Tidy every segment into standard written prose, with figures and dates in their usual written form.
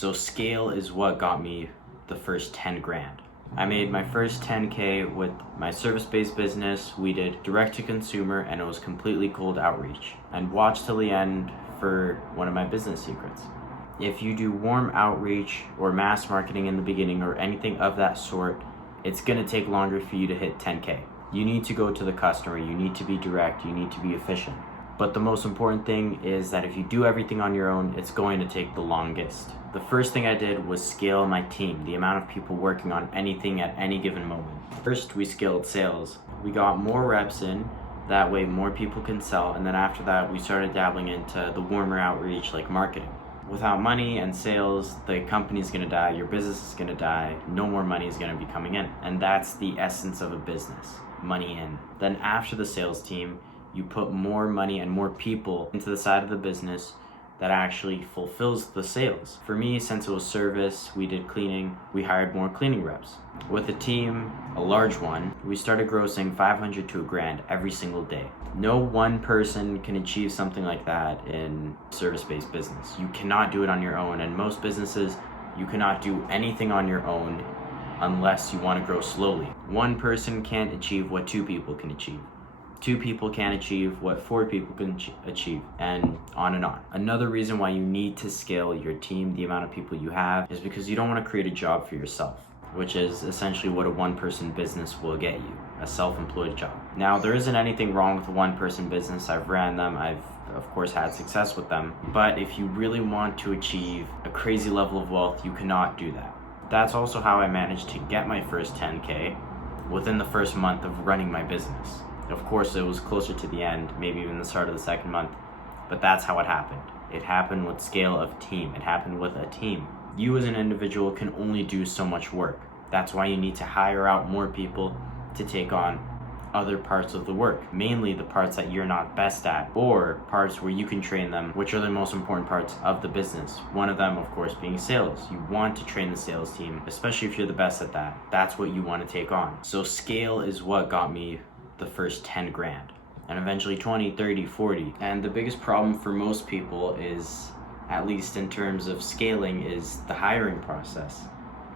So scale is what got me the first 10 grand. I made my first 10K with my service-based business. We did direct to consumer and it was completely cold outreach. And watch till the end for one of my business secrets. If you do warm outreach or mass marketing in the beginning or anything of that sort, it's gonna take longer for you to hit 10K. You need to go to the customer, you need to be direct, you need to be efficient. But the most important thing is that if you do everything on your own, it's going to take the longest. The first thing I did was scale my team, the amount of people working on anything at any given moment. First, we scaled sales. We got more reps in, that way more people can sell, and then after that, we started dabbling into the warmer outreach like marketing. Without money and sales, the company's gonna die, your business is gonna die, no more money is gonna be coming in. And that's the essence of a business, money in. Then after the sales team, you put more money and more people into the side of the business that actually fulfills the sales. For me, since it was service, we did cleaning, we hired more cleaning reps. With a team, a large one, we started grossing 500 to $1,000 every single day. No one person can achieve something like that in service-based business. You cannot do it on your own, and most businesses, you cannot do anything on your own unless you want to grow slowly. One person can't achieve what two people can achieve. Two people can't achieve what four people can achieve, and on and on. Another reason why you need to scale your team, the amount of people you have, is because you don't want to create a job for yourself, which is essentially what a one-person business will get you, a self-employed job. Now, there isn't anything wrong with a one-person business. I've ran them, I've of course had success with them, but if you really want to achieve a crazy level of wealth, you cannot do that. That's also how I managed to get my first 10K within the first month of running my business. Of course, it was closer to the end, maybe even the start of the second month, but that's how it happened. It happened with scale of team. It happened with a team. You as an individual can only do so much work. That's why you need to hire out more people to take on other parts of the work, mainly the parts that you're not best at, or parts where you can train them, which are the most important parts of the business. One of them, of course, being sales. You want to train the sales team, especially if you're the best at that. That's what you want to take on. So scale is what got me the first 10 grand, and eventually 20, 30, 40. And the biggest problem for most people is, at least in terms of scaling, is the hiring process.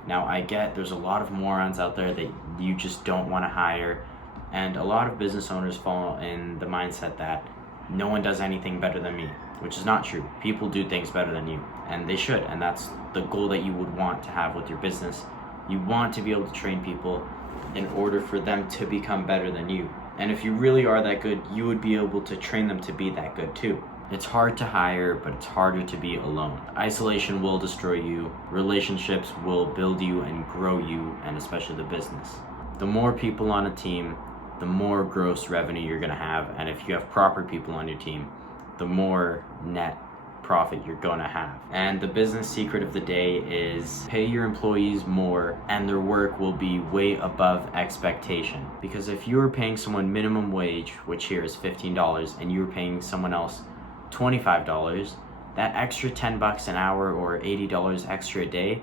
Now, I get there's a lot of morons out there that you just don't want to hire, and a lot of business owners fall in the mindset that no one does anything better than me, which is not true. People do things better than you, and they should, and that's the goal that you would want to have with your business. You want to be able to train people in order for them to become better than you. And if you really are that good, you would be able to train them to be that good too. It's hard to hire, but it's harder to be alone. Isolation will destroy you. Relationships will build you and grow you, and especially the business. The more people on a team, the more gross revenue you're gonna have. And if you have proper people on your team, the more net profit you're gonna have. And the business secret of the day is pay your employees more and their work will be way above expectation. Because if you were paying someone minimum wage, which here is $15, and you were paying someone else $25, that extra $10 an hour or $80 extra a day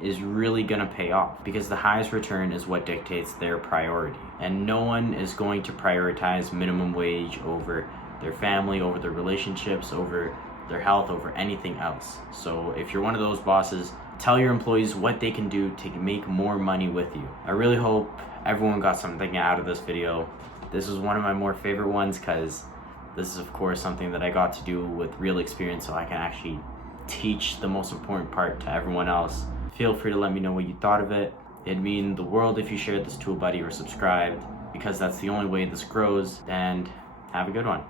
is really gonna pay off, because the highest return is what dictates their priority. And no one is going to prioritize minimum wage over their family, over their relationships, over their health, over anything else. So if you're one of those bosses, tell your employees what they can do to make more money with you. I really hope everyone got something out of this video. This was one of my more favorite ones because this is of course something that I got to do with real experience, so I can actually teach the most important part to everyone else. Feel free to let me know what you thought of it. It'd mean the world if you shared this to a buddy or subscribed, because that's the only way this grows. And have a good one.